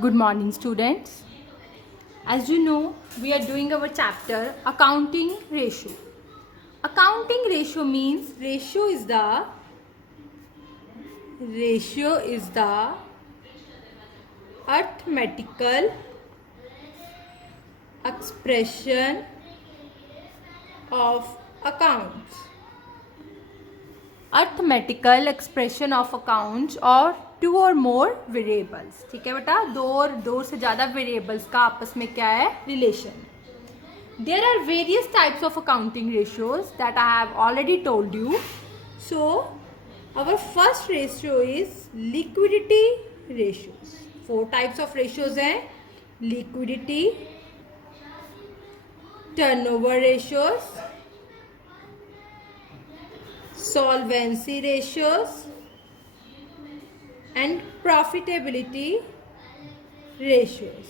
Good morning, students. As you know, we are doing our chapter accounting ratio. Accounting ratio means ratio is the arithmetical expression of accounts. Arithmetical expression of accounts और to और मोर variables. ठीक है बेटा, दो से ज़्यादा variables का आपस में क्या है, relation. There are various types of accounting ratios that I have already told you. So our first ratio is liquidity ratios. 4 types of ratios हैं. Liquidity, turnover ratios, solvency ratios and profitability ratios.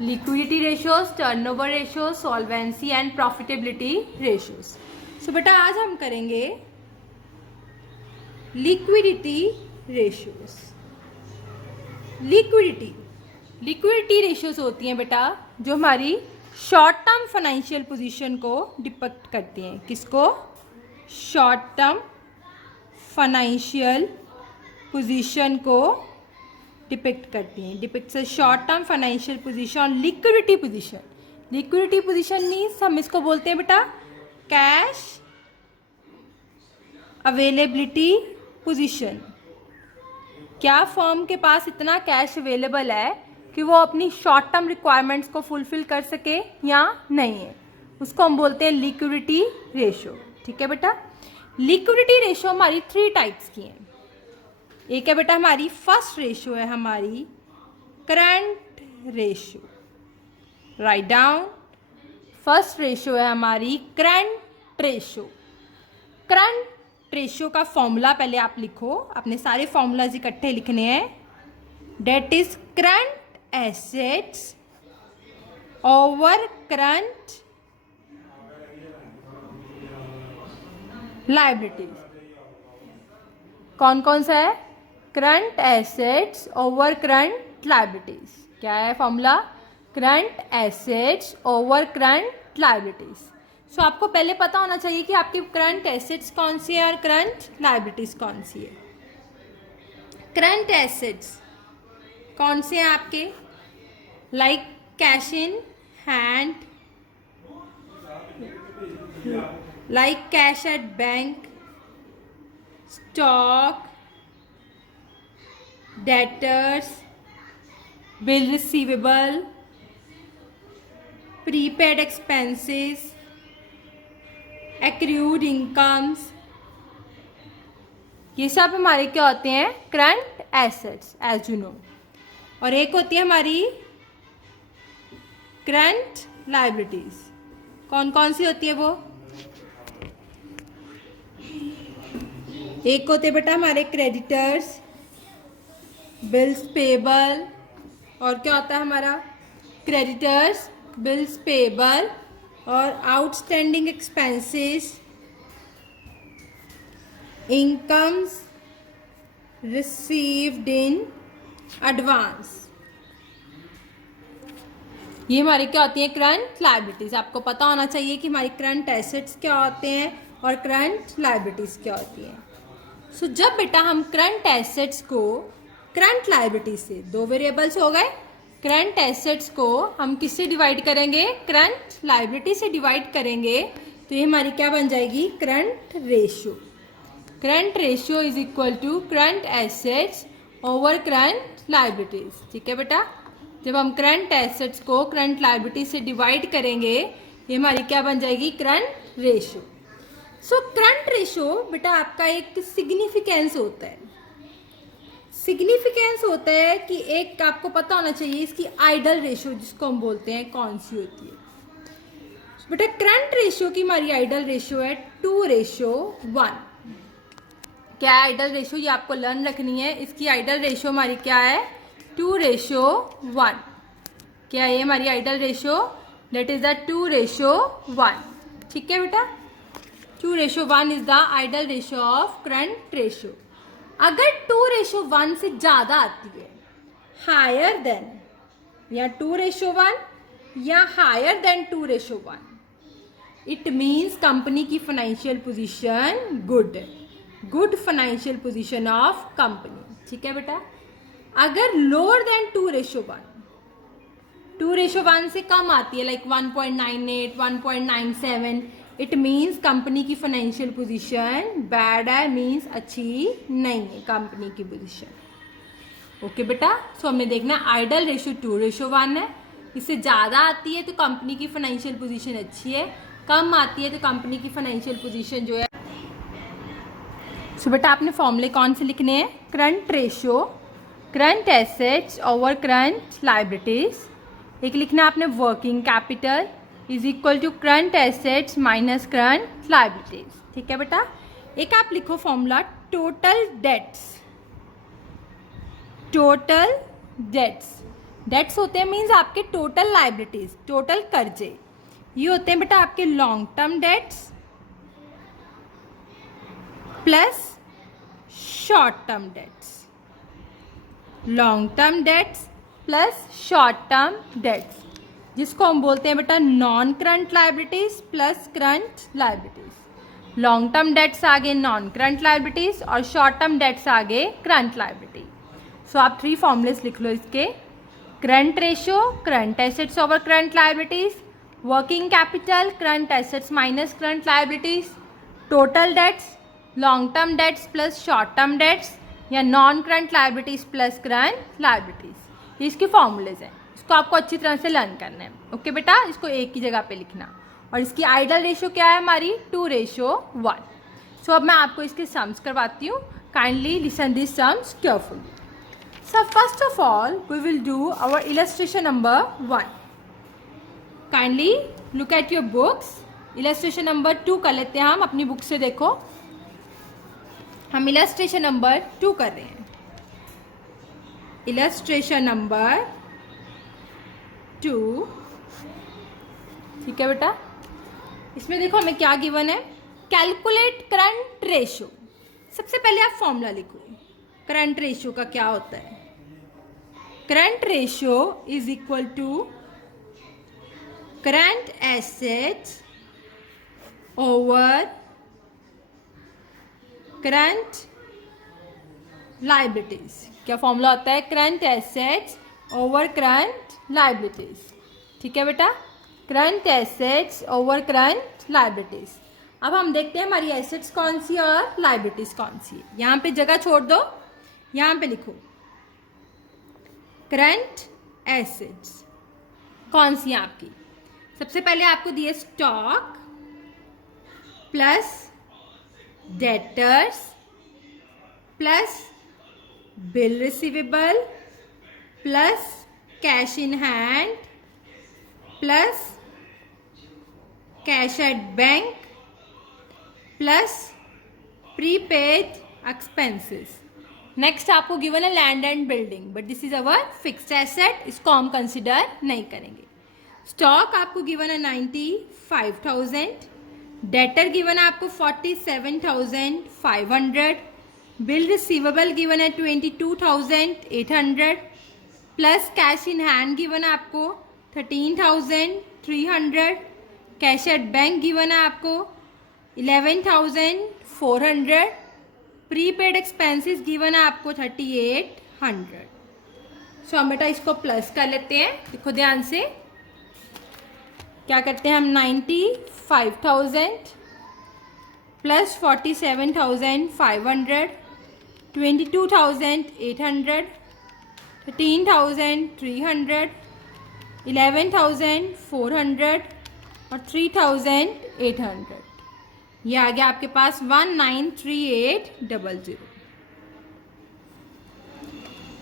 Liquidity ratios, turnover ratios, solvency and profitability ratios. So बेटा आज हम करेंगे liquidity ratios. liquidity ratios होती हैं बेटा जो हमारी शॉर्ट टर्म फाइनेंशियल पोजीशन को डिपिक्ट करती हैं. किसको? शॉर्ट टर्म फाइनेंशियल पोजीशन को डिपिक्ट करती हैं. Depict short term financial position, liquidity position. Liquidity position means हम इसको बोलते हैं बेटा कैश अवेलेबिलिटी पोजीशन. क्या फर्म के पास इतना कैश अवेलेबल है कि वो अपनी शॉर्ट टर्म रिक्वायरमेंट्स को फुलफिल कर सके या नहीं है, उसको हम बोलते हैं लिक्विडिटी रेशियो. ठीक है बेटा, लिक्विडिटी रेशियो हमारी 3 टाइप्स की हैं. एक है बेटा हमारी फर्स्ट रेशियो है हमारी current ratio. Right down. First ratio है हमारी करंट रेशियो. करंट रेशियो का फॉर्मूला पहले आप लिखो. अपने सारे फॉर्मूलाज इकट्ठे लिखने हैं. That is current assets over current liabilities. कौन कौन सा है? Current assets over current liabilities. क्या है formula? Current assets over current liabilities. So आपको पहले पता होना चाहिए कि आपकी करंट एसेट्स कौन सी है और करंट लायबिलिटीज कौन सी है. करंट एसेट्स कौन से हैं आपके? Like cash in hand, like cash at bank, stock, debtors, bill receivable, prepaid expenses, accrued incomes. ये सब हमारे क्या होते हैं? Current assets as you know. और एक होती है हमारी करंट लायबिलिटीज. कौन कौन सी होती है वो? एक होते बेटा हमारे क्रेडिटर्स, बिल्स पेबल. और क्या होता है हमारा? क्रेडिटर्स, बिल्स पेबल और outstanding expenses, incomes received in advance. ये हमारी क्या होती है? Current liabilities. आपको पता होना चाहिए कि हमारी करंट एसेट्स क्या होते हैं और करंट लायबिलिटीज क्या होती हैं. सो जब बेटा हम करंट एसेट्स को करंट लायबिलिटी से, 2 वेरिएबल्स हो गए, करंट एसेट्स को हम किससे डिवाइड करेंगे? करंट लायबिलिटी से डिवाइड करेंगे. तो ये हमारी क्या बन जाएगी? Current ratio. Current ratio is equal to current assets over current liabilities. ठीक है बेटा, जब हम करंट एसेट्स को करंट लायबिलिटी से डिवाइड करेंगे ये हमारी क्या बन जाएगी? Current ratio. So current ratio बेटा आपका एक सिग्निफिकेंस होता है. सिग्निफिकेंस होता है कि एक आपको पता होना चाहिए इसकी आइडल रेशियो जिसको हम बोलते हैं कौन सी होती है. बेटा करंट रेशियो की हमारी आइडल रेशियो है 2:1. क्या है आइडल रेशियो? ये आपको लर्न रखनी है. इसकी आइडल रेशियो हमारी क्या है? 2:1. क्या है हमारी ideal ratio? That is the 2:1. ठीक है बेटा, 2:1 is the ideal ratio of current ratio. अगर 2:1 से ज़्यादा आती है हायर देन या 2:1 या higher than 2:1, it means company की financial position good financial position of company. ठीक है बेटा। अगर लोअर देन 2:1, 2:1 से कम आती है लाइक 1.98, 1.97, इट मीन्स कंपनी की फाइनेंशियल पोजीशन बैड है, मीन्स अच्छी नहीं है कंपनी की पोजीशन। ओके बेटा। सो हमें देखना आइडल रेशियो 2:1 है, इससे ज़्यादा आती है तो कंपनी की फाइनेंशियल पोजीशन अच्छी है, कम आती है तो कंपनी की फाइनेंशियल पोजीशन जो है। सो बेटा आपने फॉर्मूले कौन से लिखने हैं? Current ratio, current assets over current liabilities. एक लिखना आपने working capital is equal to current assets minus current liabilities. ठीक है बेटा। एक आप लिखो formula total debts. Total debts होते हैं मीन्स आपके टोटल लाइबिलिटीज, टोटल कर्जे। ये होते हैं बेटा आपके long term debts plus short term debts. Long term debts plus short term debts, जिसको हम बोलते हैं बेटा non current liabilities plus current liabilities. Long term debts आगे नॉन करंट लाइबिलिटीज और शॉर्ट टर्म डेट्स आगे करंट लाइबिलिटी। सो आप 3 formulas लिख लो इसके। Current ratio, current assets over current liabilities, working capital, current assets minus current liabilities, total debts, long term debts plus short term debts या non current liabilities plus current liabilities. ये इसके formulas हैं, इसको आपको अच्छी तरह से लर्न करना है। ओके बेटा। इसको एक ही जगह पे लिखना। और इसकी आइडल रेशियो क्या है हमारी? 2:1। सो अब मैं आपको इसके सम्स करवाती हूँ। Kindly listen this sums carefully. So first of all we will do our illustration number 1। Kindly look at your books. Illustration number 2 कर लेते हैं हम अपनी बुक से। देखो हम इलस्ट्रेशन नंबर 2 कर रहे हैं। Illustration number 2। ठीक है बेटा। इसमें देखो हमें क्या गिवन है? Calculate current ratio. सबसे पहले आप फॉर्मूला लिखो करंट रेशियो का क्या होता है। Current ratio is equal to current assets over current liabilities. क्या फॉर्मूला होता है? Current assets over current liabilities. ठीक है बेटा। Current assets over current liabilities. अब हम देखते हैं हमारी एसेट्स कौन सी और लाइबिलिटीज कौन सी है। यहाँ पे जगह छोड़ दो, यहाँ पे लिखो करंट एसेट्स कौन सी है आपकी। सबसे पहले आपको दिए stock plus debtors plus bill receivable plus cash in hand plus cash at bank plus prepaid expenses. Next आपको गिवन है land and building, but this is our fixed asset, इसको हम कंसिडर नहीं करेंगे। स्टॉक आपको गिवन है 95,000, debtor given है आपको 47,500, बिल रिसीवेबल गिवन है 22,800 plus cash in hand given है आपको 13,300, कैश एट बैंक गिवन है आपको 11,400, प्रीपेड एक्सपेंसेस गिवन है आपको 3,800। सो हम बेटा इसको प्लस कर लेते हैं। देखो ध्यान से क्या करते हैं हम 95,000 प्लस 47,500, 22,800, 13,300, 11,400 और 3,800। ये आ गया आपके पास 193800।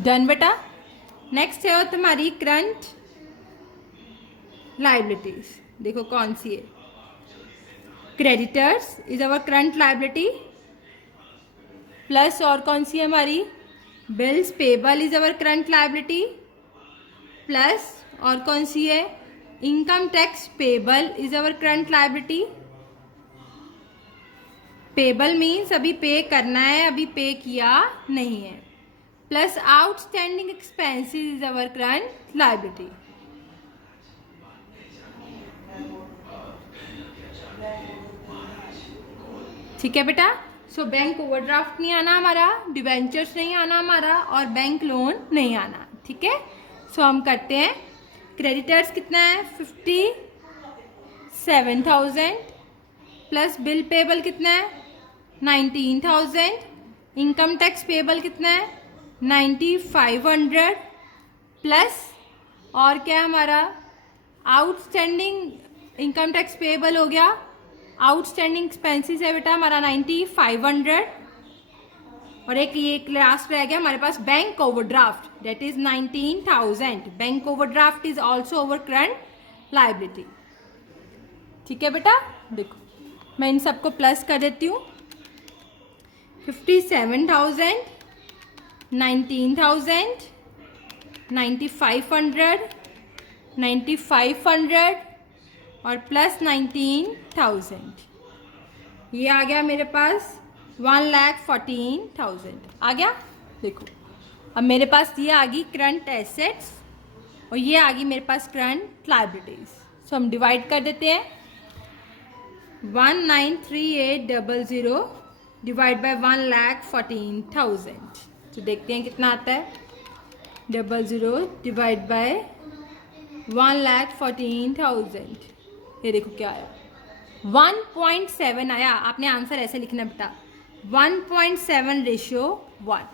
डन बेटा। नेक्स्ट है तुम्हारी करंट लाइबिलिटीज। देखो कौन सी है। Creditors is our current liability plus और कौन सी है हमारी bills payable is our current liability plus और कौन सी है income tax payable is our current liability. Payable means अभी पे करना है, अभी पे किया नहीं है। Plus outstanding expenses is our current liability. ठीक है बेटा। सो बैंक ओवरड्राफ्ट नहीं आना हमारा, डिबेंचर्स नहीं आना हमारा, और बैंक लोन नहीं आना। ठीक है। सो हम करते हैं, क्रेडिटर्स कितना है 57,000 प्लस बिल पेबल कितना है 19,000, इनकम टैक्स पेबल कितना है 9,500 प्लस और क्या हमारा आउटस्टैंडिंग इनकम टैक्स पेबल हो गया, आउटस्टैंडिंग एक्सपेंसेस है बेटा हमारा 9,500, और एक ये लास्ट रह गया हमारे पास bank overdraft that is 19,000। Bank overdraft is also over current liability. ठीक है बेटा। देखो मैं इन सबको प्लस कर देती हूँ, 57,000, 19,000, 9,500, 9,500 और प्लस 19,000, ये आ गया मेरे पास 1,14,000 आ गया। देखो अब मेरे पास ये आ गई करंट एसेट्स और ये आ गई मेरे पास करंट लायबिलिटीज। सो हम डिवाइड कर देते हैं, 193800 डिवाइड बाय 1,14,000। तो देखते हैं कितना आता है, 00 डिवाइड बाय 1,14,000, ये देखो क्या आया 1.7 आया। आपने आंसर ऐसे लिखना बेटा 1.7:1।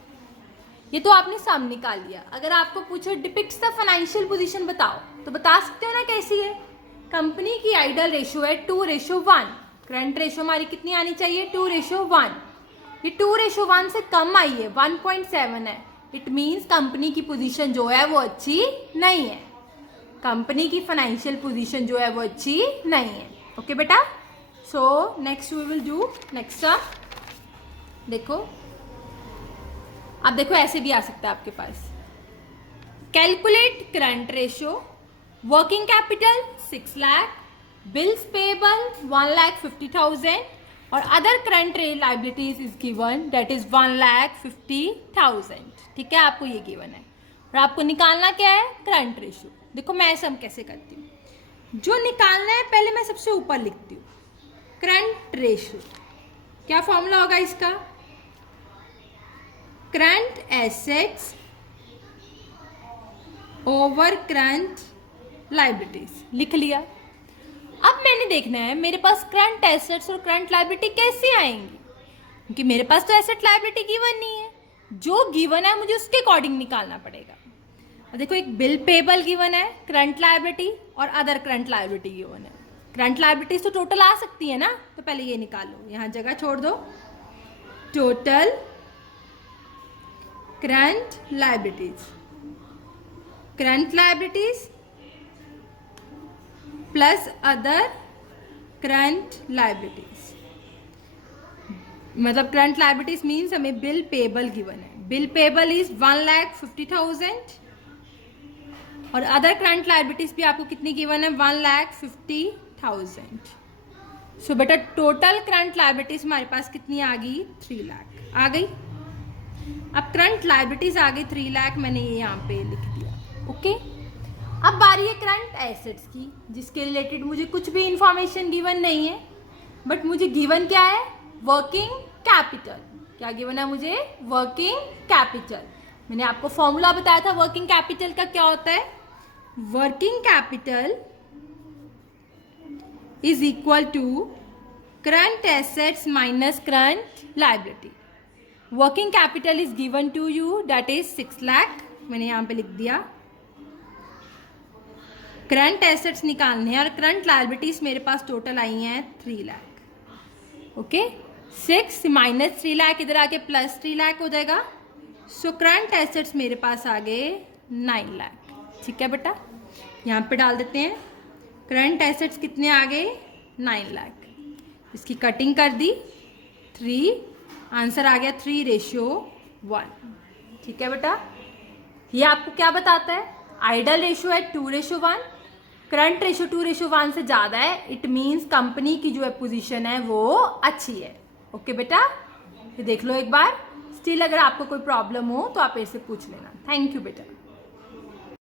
ये तो आपने सम निकाल लिया। अगर आपको पूछो डिपिक्ट्स द फाइनेंशियल पोजीशन बताओ तो बता सकते हो ना कैसी है। कंपनी की आइडल रेशियो है 2:1, करंट रेशियो हमारी कितनी आनी चाहिए 2:1। ये 2:1 से कम आई है, 1.7 है। इट मीन्स कंपनी की पोजीशन जो है वो अच्छी नहीं है, कंपनी की फाइनेंशियल पोजीशन जो है वो अच्छी नहीं है। ओके बेटा। So next we will do next sum. देखो अब देखो ऐसे भी आ सकता है आपके पास, calculate current ratio, working capital 6 lakh, bills payable 1,50,000 और other current liabilities is given that is 1,50,000। ठीक है, आपको ये गिवन है और आपको निकालना क्या है करंट रेशियो। देखो मैं सम कैसे करती हूँ, जो निकालना है पहले मैं सबसे ऊपर लिखती हूँ करंट रेशियो। क्या फॉर्मूला होगा इसका, current assets over current liabilities, लिख लिया। अब मैंने देखना है मेरे पास करंट एसेट्स और करंट लायबिलिटी कैसे आएंगी, क्योंकि मेरे पास तो एसेट लायबिलिटी गिवन नहीं है, जो गिवन है मुझे उसके अकॉर्डिंग निकालना पड़ेगा। और देखो एक बिल पेबल गिवन है, करंट लायबिलिटी और अदर करंट लायबिलिटी गिवन है। करंट लायबिलिटीज तो टोटल आ सकती है ना, तो पहले ये निकालो, यहाँ जगह छोड़ दो, total current liabilities, current liabilities plus other current liabilities, मतलब करंट लायबिलिटीज मीन्स हमें बिल पेबल गिवन है, बिल पेबल इज 1,50,000 और अदर करंट लायबिलिटीज भी आपको कितनी गिवन है 1,50,000। सो बेटा टोटल करंट लायबिलिटीज हमारे पास कितनी आ गई 3 लाख आ गई। अब करंट लायबिलिटीज आ गई 3 लाख, मैंने ये यहाँ पे लिख दिया। ओके, अब बारी है करंट एसेट्स की, जिसके रिलेटेड मुझे कुछ भी इंफॉर्मेशन गिवन नहीं है, बट मुझे गिवन क्या है वर्किंग कैपिटल। क्या गिवन है मुझे वर्किंग कैपिटल। मैंने आपको फॉर्मूला बताया था वर्किंग कैपिटल का, क्या होता है working capital is equal to current assets minus current liability. Working capital is given to you that is 6 lakh, मैंने यहां पे लिख दिया। करंट एसेट्स निकालने हैं और करंट लायबिलिटीज मेरे पास टोटल आई हैं 3 लाख। ओके, 6 माइनस 3 लाख इधर आके प्लस 3 लाख हो जाएगा। सो करंट एसेट्स मेरे पास आ गए 9 लाख। ठीक है बेटा, यहाँ पे डाल देते हैं करंट एसेट्स कितने आ गए 9 लाख। इसकी कटिंग कर दी 3, आंसर आ गया 3:1। ठीक है बेटा, ये आपको क्या बताता है आइडल रेशियो है 2:1, करंट रेशियो 2:1 से ज़्यादा है, इट मीन्स कंपनी की जो है पोजीशन है वो अच्छी है। ओके बेटा, ये देख लो एक बार, स्टिल अगर आपको कोई प्रॉब्लम हो तो आप ऐसे पूछ लेना। थैंक यू बेटा।